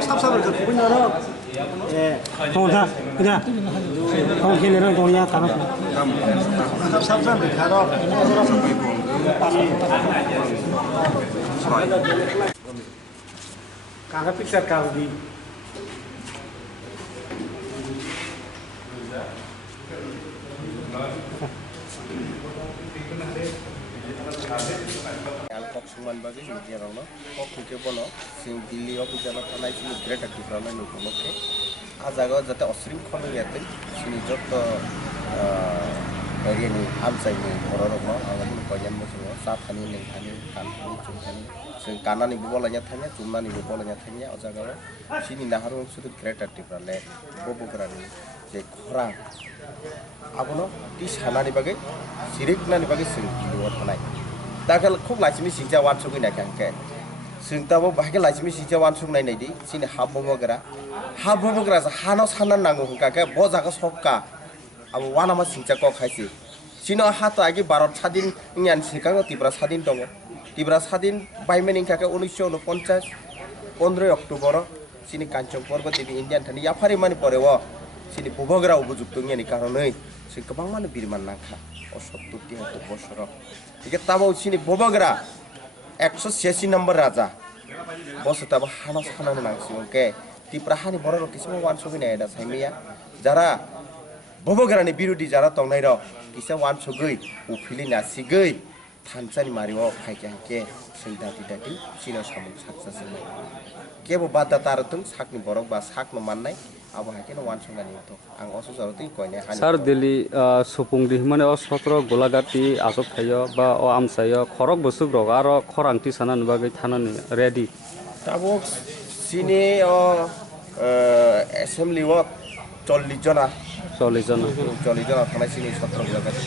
삽삽을 그 보면은 예, 동사 그냥 동기는 동이야 가는 삽삽을 가로 kakak picture kau di Alcock Suman bagi media rono, kok kuke bono, sing Delhi office jana tanai sini great active rono nukumo ke, azaga jate osrim khono yate, sini jotto area ni amsai ni horor rono, angan koyan musuh, saat kani neng kani kan cung kani, sing kanan ni bubolanya thanya, cuma ni bubolanya thanya, azaga sini naharu sudah great active rono, bobo kerani, je khora, abono di sana ni bagai, sirik na ni bagai sing Delhi tanai. Dakal khub laismi singja wan sugi na kangke singtabo bahke laismi singja wan sug nai nai di sini habbogra sa hano sanan nango kake bo jaga sokka abo wana ma singja ko khaisi sino hato agi barat sadin nyan sikang tibra sadin tongo tibra sadin baimening kake 1949 15 Oktober sini kancong porbo devi Indian thani yafari mani porewo sini bobogra ubujukto ngani karonei sing kebang mani birman nangkha o 70 বছর একে তাবাও চিনি ববগরা 186 নম্বর রাজা বস তাবা হানা সানানো নাংসি ওকে তিপ্রা হানি বড় কিছু one সগি না এটা সাইমিয়া যারা ববগরানি বিরোধী যারা তংনাই র কিসা ওয়ান সগই উফিলি নাসিগই থানসানি মারিও ফাইকে হাকে সিংদাতি দাতি চিনো সামু সাকসেস কেবো বাদা তারতুং সাকনি বরক বা সাকনো মাননাই abo hakin wan sungani to ang oso jaroti koine hani sar Delhi supungdi mane o 17 golagati asop thayo ba o amsayo khorok busuk rog aro khorangti sanan bagai thanani ready tabo sini o assembly o 40 jona thanai sini 17 golagati